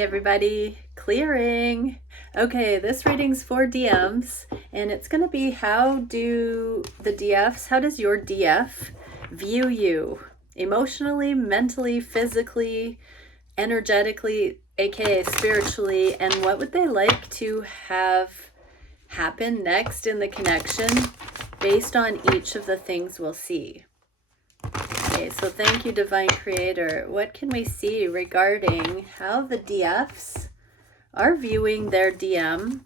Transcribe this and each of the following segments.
Everybody, clearing. Okay, this reading's for DMs, and it's going to be how does your DF view you emotionally, mentally, physically, energetically, aka spiritually, and what would they like to have happen next in the connection based on each of the things we'll see. Okay, so thank you, Divine Creator. What can we see regarding how the DFs are viewing their DM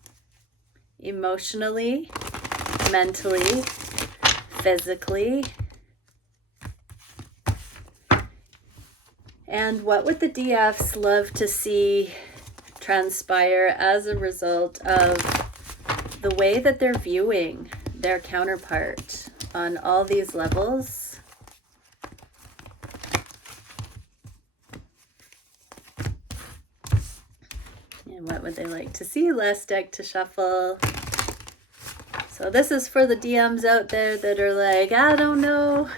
emotionally, mentally, physically? And what would the DFs love to see transpire as a result of the way that they're viewing their counterpart on all these levels? And what would they like to see? Last deck to shuffle. So this is for the DMs out there that are like, I don't know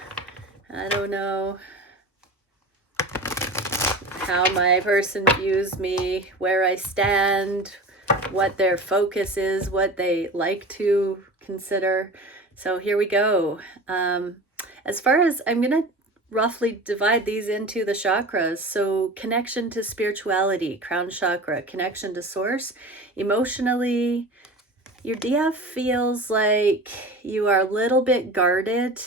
how my person views me, where I stand, what their focus is, what they like to consider. So here we go. As far as, I'm going to roughly divide these into the chakras. So connection to spirituality, crown chakra, connection to source. Emotionally, your DF feels like you are a little bit guarded,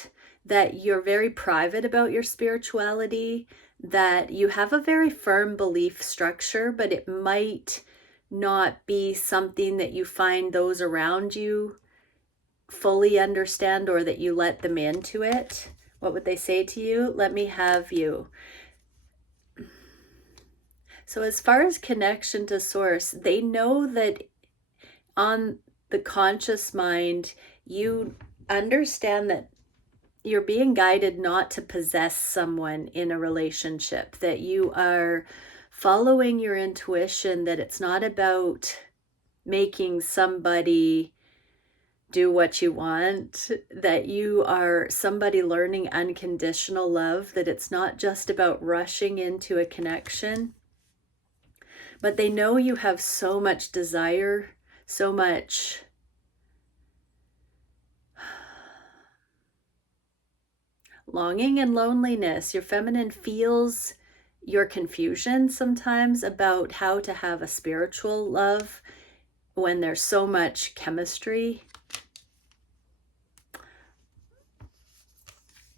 that you're very private about your spirituality, that you have a very firm belief structure, but it might not be something that you find those around you fully understand, or that you let them into it. What would they say to you? Let me have you. So as far as connection to source, they know that on the conscious mind, you understand that you're being guided not to possess someone in a relationship, that you are following your intuition, that it's not about making somebody do what you want, that you are somebody learning unconditional love, that it's not just about rushing into a connection. But they know you have so much desire, so much longing and loneliness. Your feminine feels your confusion sometimes about how to have a spiritual love when there's so much chemistry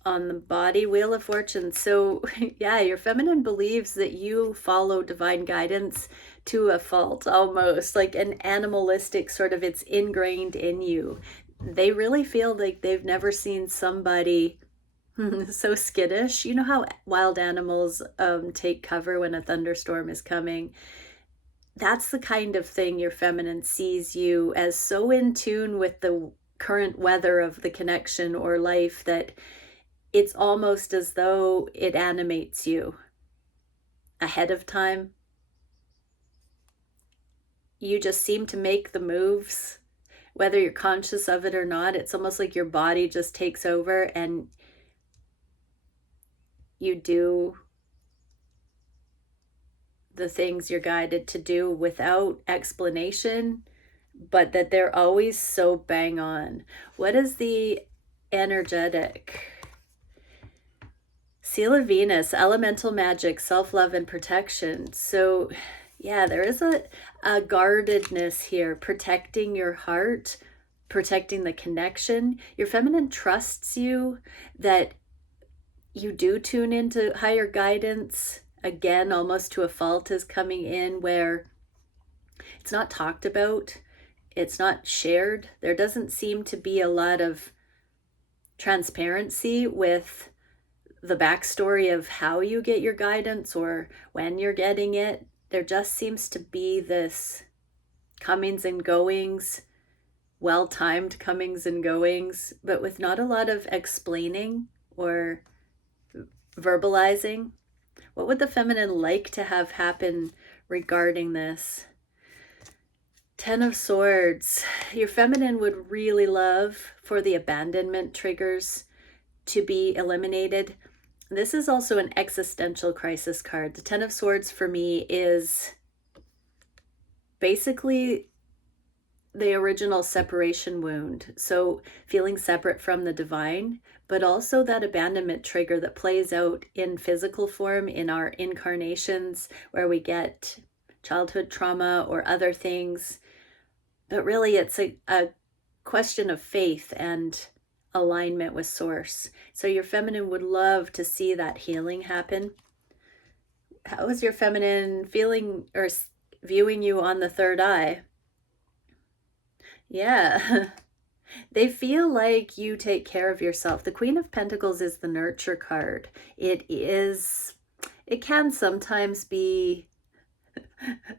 on the body. Wheel of Fortune. So yeah, your feminine believes that you follow divine guidance to a fault, almost like an animalistic sort of, it's ingrained in you. They really feel like they've never seen somebody so skittish. You know how wild animals take cover when a thunderstorm is coming? That's the kind of thing your feminine sees you as, so in tune with the current weather of the connection or life that it's almost as though it animates you ahead of time. You just seem to make the moves, whether you're conscious of it or not. It's almost like your body just takes over and you do the things you're guided to do without explanation, but that they're always so bang on. What is the energetic? Seal of Venus, elemental magic, self-love, and protection. So yeah, there is a guardedness here, protecting your heart, protecting the connection. Your feminine trusts you, that you do tune into higher guidance. Again, almost to a fault is coming in, where it's not talked about, it's not shared. There doesn't seem to be a lot of transparency with the backstory of how you get your guidance or when you're getting it. There just seems to be this comings and goings, well-timed comings and goings, but with not a lot of explaining or verbalizing. What would the feminine like to have happen regarding this? Ten of Swords. Your feminine would really love for the abandonment triggers to be eliminated. This is also an existential crisis card. The Ten of Swords for me is basically the original separation wound. So feeling separate from the divine, but also that abandonment trigger that plays out in physical form in our incarnations where we get childhood trauma or other things. But really, it's a question of faith and alignment with source. So your feminine would love to see that healing happen. How is your feminine feeling or viewing you on the third eye? Yeah. They feel like you take care of yourself. The Queen of Pentacles is the nurture card. It can sometimes be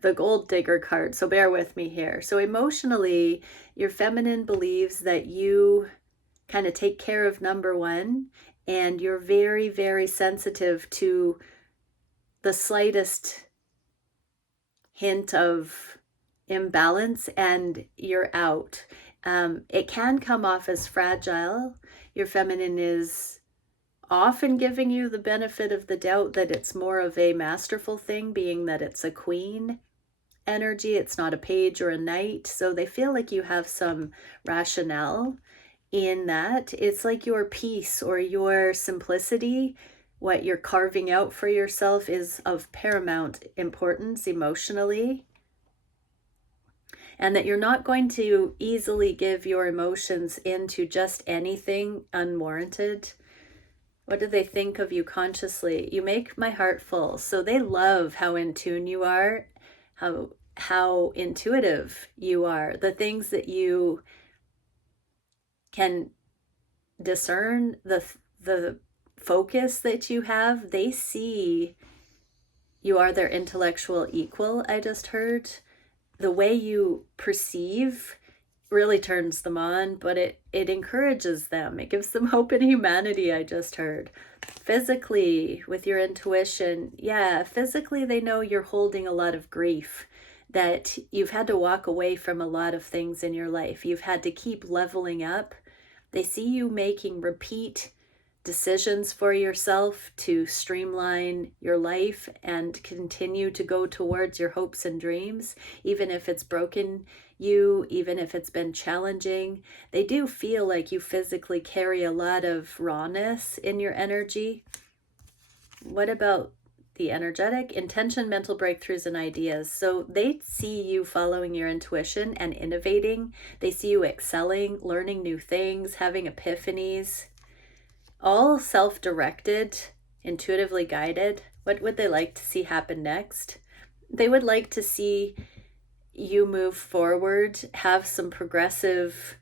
the gold digger card, so bear with me here. So emotionally, your feminine believes that you kind of take care of number one, and you're very, very sensitive to the slightest hint of imbalance and you're out. It can come off as fragile. Your feminine is often giving you the benefit of the doubt that it's more of a masterful thing, being that it's a queen energy. It's not a page or a knight. So they feel like you have some rationale in that. It's like your peace or your simplicity, what you're carving out for yourself, is of paramount importance emotionally. And that you're not going to easily give your emotions into just anything unwarranted. What do they think of you consciously? You make my heart full. So they love how in tune you are, how intuitive you are, the things that you can discern, the focus that you have. They see you are their intellectual equal, I just heard. The way you perceive really turns them on, but it encourages them. It gives them hope in humanity, I just heard. Physically, with your intuition, yeah, physically they know you're holding a lot of grief, that you've had to walk away from a lot of things in your life. You've had to keep leveling up. They see you making repeat decisions for yourself to streamline your life and continue to go towards your hopes and dreams, even if it's broken you, even if it's been challenging. They do feel like you physically carry a lot of rawness in your energy. What about the energetic? Intention, mental breakthroughs, and ideas. So they see you following your intuition and innovating. They see you excelling, learning new things, having epiphanies. All self-directed, intuitively guided. What would they like to see happen next? They would like to see you move forward, have some progressive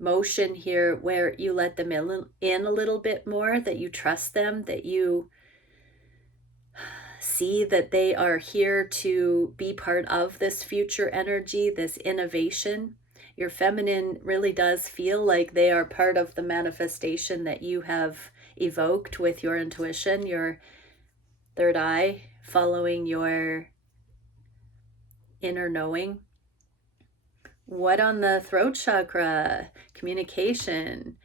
motion here where you let them in a little bit more, that you trust them, that you see that they are here to be part of this future energy, this innovation. Your feminine really does feel like they are part of the manifestation that you have evoked with your intuition, your third eye, following your inner knowing. What on the throat chakra? Communication.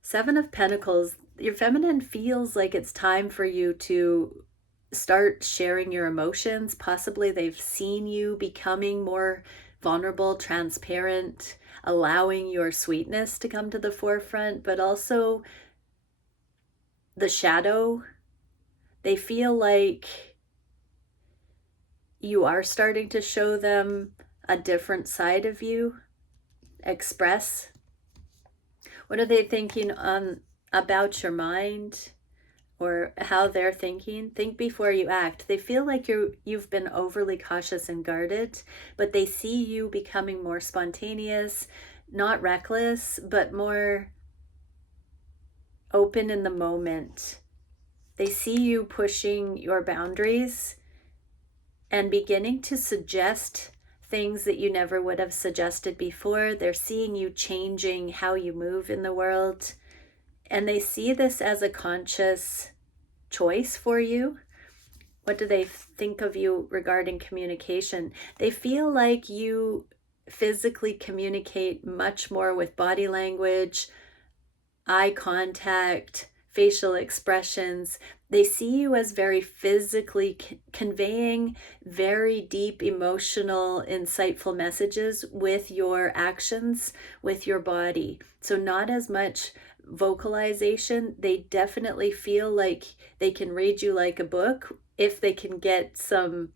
Seven of Pentacles. Your feminine feels like it's time for you to start sharing your emotions. Possibly they've seen you becoming more vulnerable, transparent, allowing your sweetness to come to the forefront, but also the shadow. They feel like you are starting to show them a different side of you, express. What are they thinking about your mind, or how they're thinking? Think before you act. They feel like you've been overly cautious and guarded, but they see you becoming more spontaneous, not reckless, but more open in the moment. They see you pushing your boundaries and beginning to suggest things that you never would have suggested before. They're seeing you changing how you move in the world, and they see this as a conscious choice for you. What do they think of you regarding communication? They feel like you physically communicate much more with body language, eye contact, facial expressions. They see you as very physically conveying very deep, emotional, insightful messages with your actions, with your body. So not as much vocalization. They definitely feel like they can read you like a book if they can get some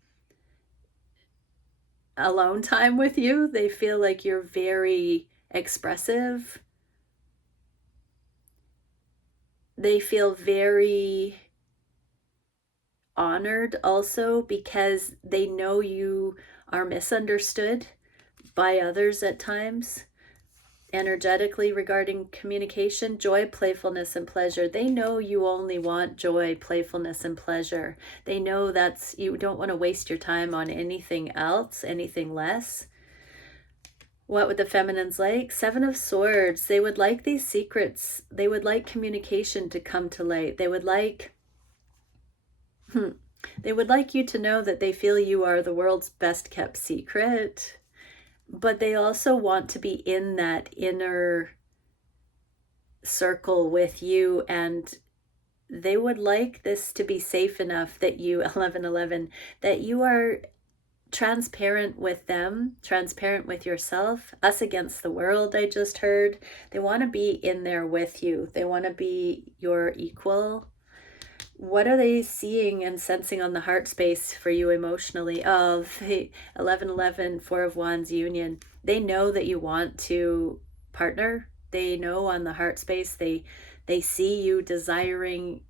alone time with you. They feel like you're very expressive. They feel very honored also because they know you are misunderstood by others at times. Energetically regarding communication, joy, playfulness, and pleasure. They know you only want joy, playfulness, and pleasure. They know you don't want to waste your time on anything else, anything less. What would the feminines like? Seven of Swords. They would like these secrets. They would like communication to come to light. They would like you to know that they feel you are the world's best kept secret, but they also want to be in that inner circle with you, and they would like this to be safe enough that you 1111 that you are transparent with them, transparent with yourself. Us against the world, I just heard. They want to be in there with you. They want to be your equal. What are they seeing and sensing on the heart space for you emotionally? Oh, 1111, Four of Wands union. They know that you want to partner. They know on the heart space, they see you desiring.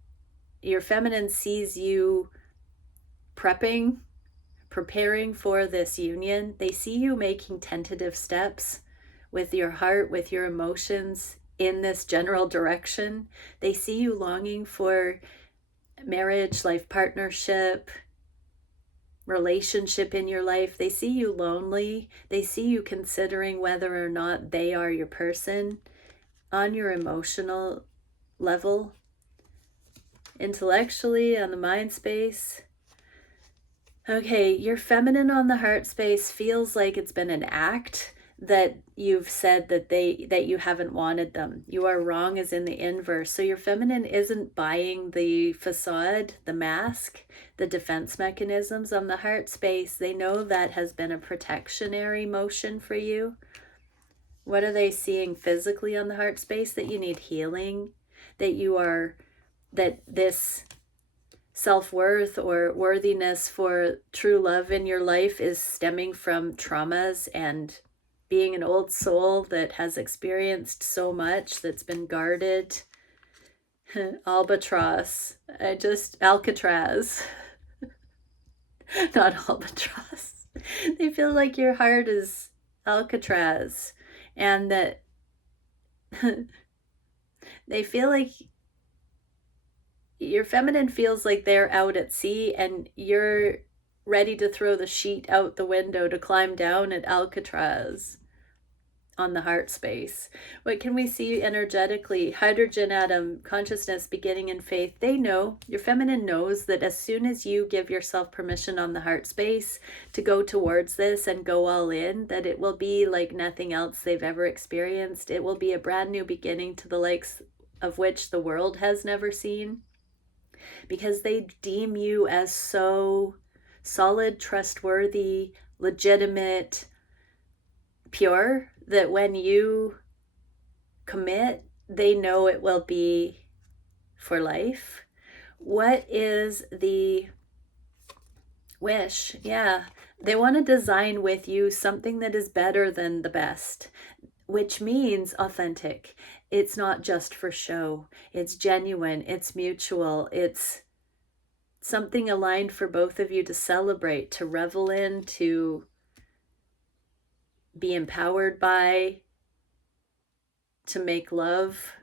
Your feminine sees you preparing for this union. They see you making tentative steps with your heart, with your emotions in this general direction. They see you longing for marriage, life partnership, relationship in your life. They see you lonely. They see you considering whether or not they are your person on your emotional level, intellectually, on the mind space. Okay, your feminine on the heart space feels like it's been an act that you've said that you haven't wanted them. You are wrong as in the inverse. So your feminine isn't buying the facade, the mask, the defense mechanisms on the heart space. They know that has been a protectionary motion for you. What are they seeing physically on the heart space? That you need healing, that this self-worth or worthiness for true love in your life is stemming from traumas and being an old soul that has experienced so much that's been guarded. Alcatraz. Not albatross. They feel like your heart is Alcatraz, and that they feel like your feminine feels like they're out at sea and you're ready to throw the sheet out the window to climb down at Alcatraz on the heart space. What can we see energetically? Hydrogen atom, consciousness, beginning, and faith. They know, your feminine knows that as soon as you give yourself permission on the heart space to go towards this and go all in, that it will be like nothing else they've ever experienced. It will be a brand new beginning to the likes of which the world has never seen, because they deem you as so solid, trustworthy, legitimate, pure, that when you commit, they know it will be for life. What is the wish? Yeah, they want to design with you something that is better than the best, which means authentic. It's not just for show. It's genuine. It's mutual. It's something aligned for both of you to celebrate, to revel in, to be empowered by, to make love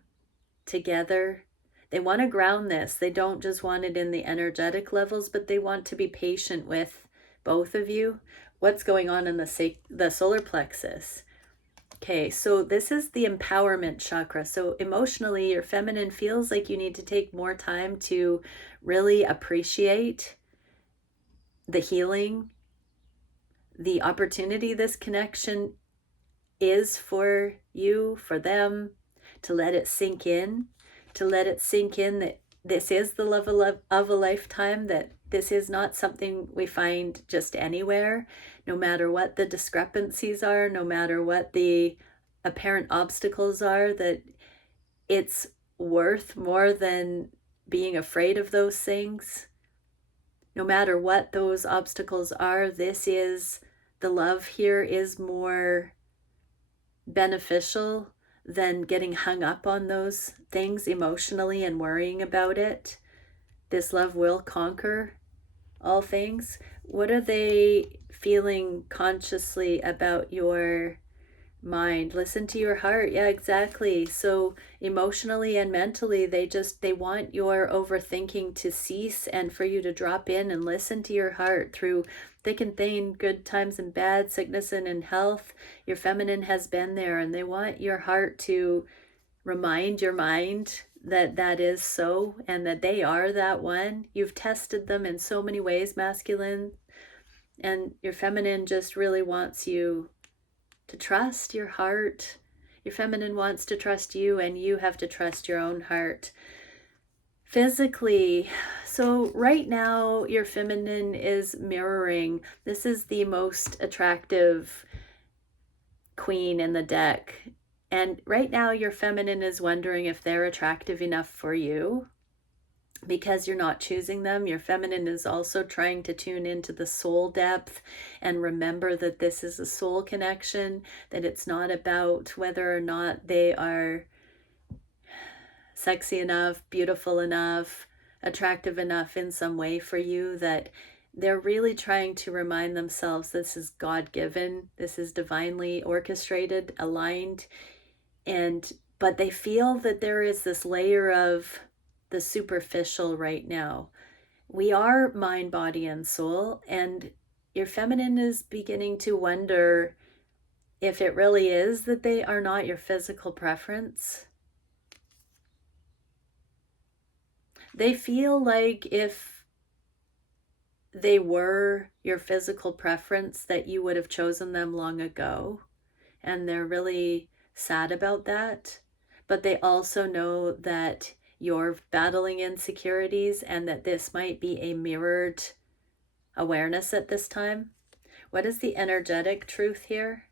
together. They want to ground this. They don't just want it in the energetic levels, but they want to be patient with both of you. What's going on in the solar plexus? Okay, so this is the empowerment chakra. So emotionally, your feminine feels like you need to take more time to really appreciate the healing, the opportunity this connection is for you, for them, to let it sink in. to let it sink in that this is the love of a lifetime, that this is not something we find just anywhere, no matter what the discrepancies are, no matter what the apparent obstacles are, that it's worth more than being afraid of those things. No matter what those obstacles are, the love here is more beneficial than getting hung up on those things emotionally and worrying about it. This love will conquer all things. What are they feeling consciously about your mind? Listen to your heart. Yeah, exactly. So emotionally and mentally, they want your overthinking to cease and for you to drop in and listen to your heart through thick and thin, good times and bad, sickness and in health. Your feminine has been there, and they want your heart to remind your mind that that is so, and that they are that one. You've tested them in so many ways, masculine, and your feminine just really wants you to trust your heart. Your feminine wants to trust you, and you have to trust your own heart. Physically, so right now your feminine is mirroring. This is the most attractive queen in the deck. And right now your feminine is wondering if they're attractive enough for you because you're not choosing them. Your feminine is also trying to tune into the soul depth and remember that this is a soul connection, that it's not about whether or not they are sexy enough, beautiful enough, attractive enough in some way for you, that they're really trying to remind themselves this is God-given, this is divinely orchestrated, aligned, but they feel that there is this layer of the superficial right now. We are mind, body, and soul, and your feminine is beginning to wonder if it really is that they are not your physical preference. They feel like if they were your physical preference, that you would have chosen them long ago, and they're really sad about that. But they also know that you're battling insecurities and that this might be a mirrored awareness at this time. What is the energetic truth here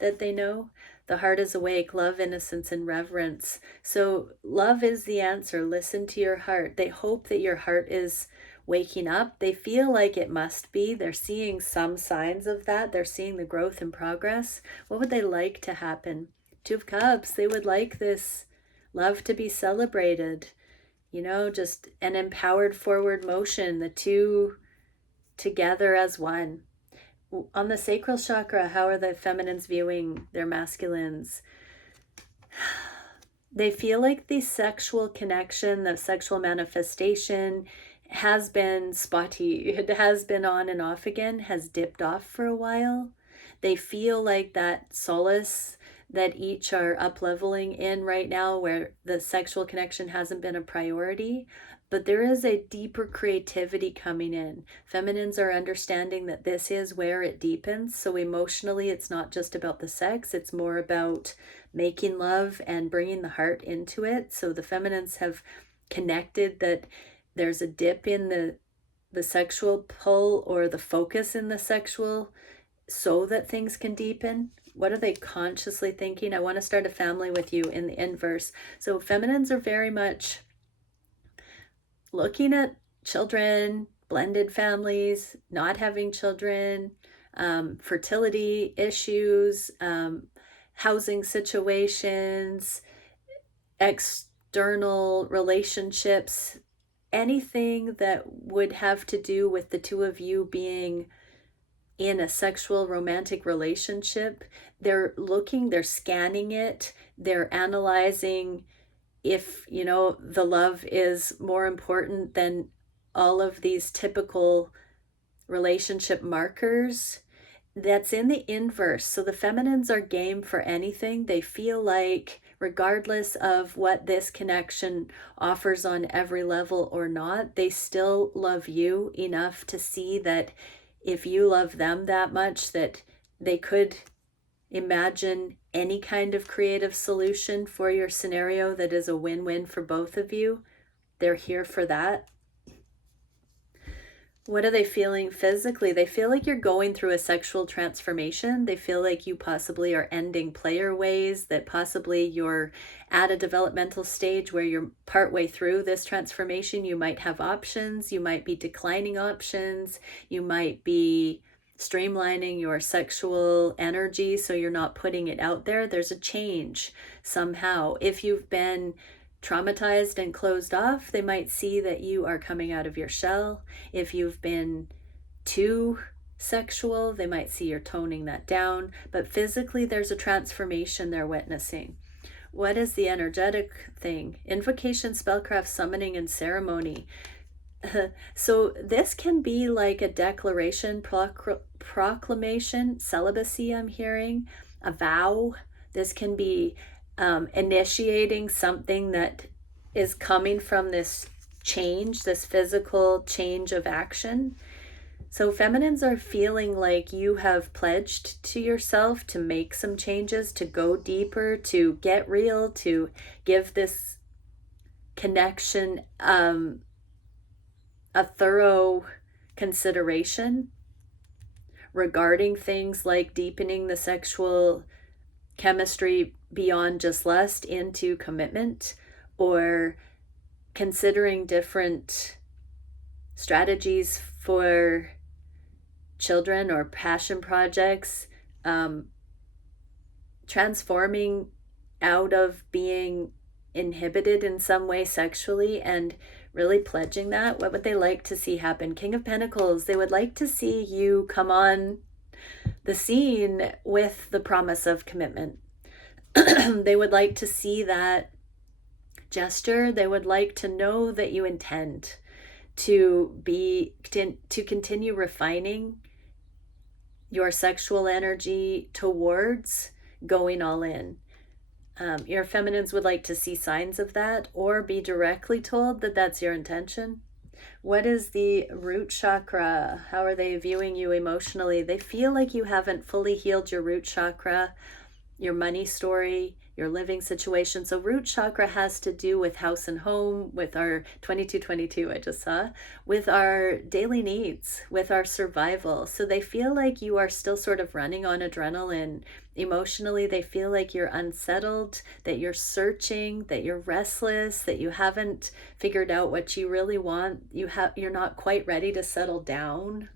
that they know? The heart is awake, love, innocence, and reverence. So love is the answer. Listen to your heart. They hope that your heart is waking up. They feel like it must be. They're seeing some signs of that. They're seeing the growth and progress. What would they like to happen? Two of Cups. They would like this love to be celebrated. Just an empowered forward motion, the two together as one. On the sacral chakra, how are the feminines viewing their masculines? They feel like the sexual connection, the sexual manifestation has been spotty. It has been on and off again, has dipped off for a while. They feel like that solace that each are up-leveling in right now, where the sexual connection hasn't been a priority, but there is a deeper creativity coming in. Feminines are understanding that this is where it deepens. So emotionally, it's not just about the sex, it's more about making love and bringing the heart into it. So the feminines have connected that there's a dip in the sexual pull, or the focus in the sexual, so that things can deepen. What are they consciously thinking? I want to start a family with you in the inverse. So feminines are very much looking at children, blended families, not having children, fertility issues, housing situations, external relationships, anything that would have to do with the two of you being in a sexual romantic relationship. They're scanning it, they're analyzing if, the love is more important than all of these typical relationship markers. That's in the inverse. So the feminines are game for anything. They feel like regardless of what this connection offers on every level or not, they still love you enough to see that if you love them that much, that they could imagine any kind of creative solution for your scenario that is a win-win for both of you. They're here for that. What are they feeling physically? They feel like you're going through a sexual transformation. They feel like you possibly are ending player ways, that possibly you're at a developmental stage where you're partway through this transformation. You might have options. You might be declining options. You might be streamlining your sexual energy so you're not putting it out there. There's a change somehow. If you've been traumatized and closed off, they might see that you are coming out of your shell. If you've been too sexual, they might see you're toning that down. But physically, there's a transformation they're witnessing. What is the energetic thing? Invocation, spellcraft, summoning, and ceremony. So this can be like a declaration, proclamation, celibacy, I'm hearing, a vow. This can be initiating something that is coming from this change, this physical change of action. So feminines are feeling like you have pledged to yourself to make some changes, to go deeper, to get real, to give this connection a thorough consideration regarding things like deepening the sexual chemistry beyond just lust into commitment, or considering different strategies for children or passion projects, transforming out of being inhibited in some way sexually and really pledging that. What would they like to see happen? King of Pentacles, they would like to see you come on the scene with the promise of commitment. They would like to see that gesture. They would like to know that you intend to continue refining your sexual energy towards going all in. Your feminines would like to see signs of that, or be directly told that that's your intention. What is the root chakra? How are they viewing you emotionally? They feel like you haven't fully healed your root chakra, your money story, your living situation. So root chakra has to do with house and home, with our 2222 I just saw, with our daily needs, with our survival. So they feel like you are still sort of running on adrenaline. Emotionally, they feel like you're unsettled, that you're searching, that you're restless, that you haven't figured out what you really want. You're not quite ready to settle down.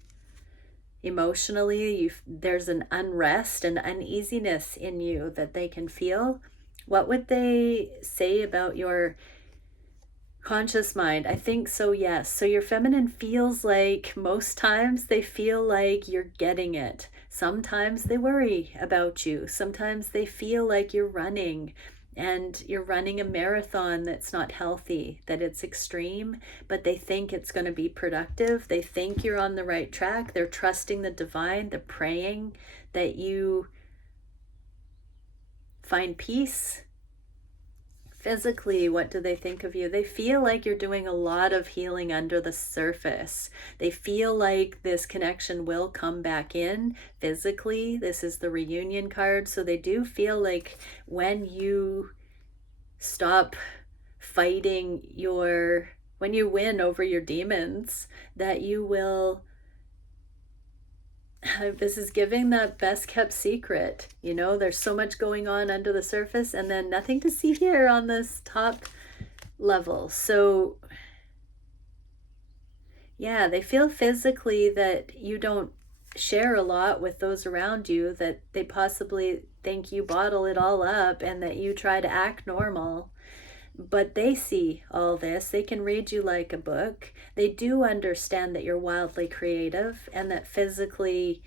Emotionally, there's an unrest and uneasiness in you that they can feel. What would they say about your conscious mind? I think so, yes. So your feminine feels like, most times they feel like you're getting it. Sometimes they worry about you. Sometimes they feel like you're running, and you're running a marathon that's not healthy, that it's extreme, but they think it's going to be productive. They think you're on the right track. They're trusting the divine. They're praying that you find peace. Physically, what do they think of you? They feel like you're doing a lot of healing under the surface. They feel like this connection will come back in physically. This is the reunion card. So they do feel like when you stop fighting when you win over your demons, that you will, this is giving that best kept secret. There's so much going on under the surface, and then nothing to see here on this top level. So yeah, they feel physically that you don't share a lot with those around you, that they possibly think you bottle it all up and that you try to act normal. But they see all this. They can read you like a book. They do understand that you're wildly creative, and that physically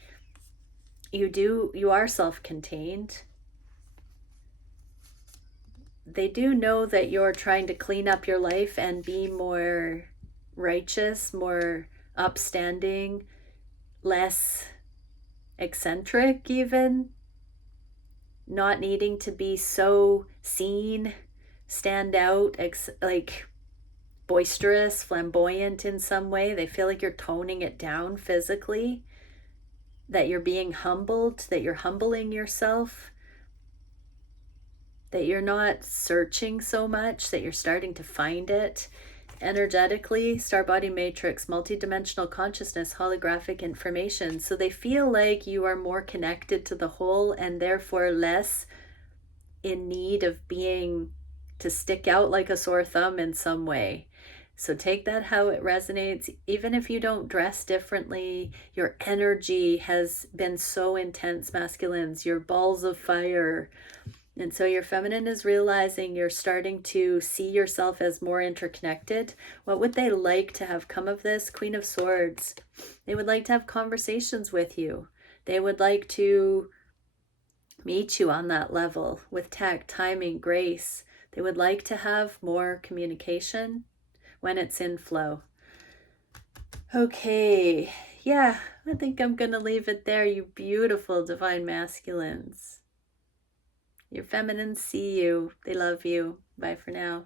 you are self-contained. They do know that you're trying to clean up your life and be more righteous, more upstanding, less eccentric even, not needing to be so seen, stand out, like boisterous, flamboyant in some way. They feel like you're toning it down physically. that you're being humbled, that you're humbling yourself, that you're not searching so much, that you're starting to find it. Energetically, star body matrix, multidimensional consciousness, holographic information. So they feel like you are more connected to the whole and therefore less in need of being to stick out like a sore thumb in some way. So take that how it resonates. Even if you don't dress differently, your energy has been so intense, masculines, your balls of fire. And so your feminine is realizing you're starting to see yourself as more interconnected. What would they like to have come of this? Queen of Swords. They would like to have conversations with you. They would like to meet you on that level with tact, timing, grace. They would like to have more communication when it's in flow. Okay, yeah, I think I'm going to leave it there, you beautiful divine masculines. Your feminines see you. They love you. Bye for now.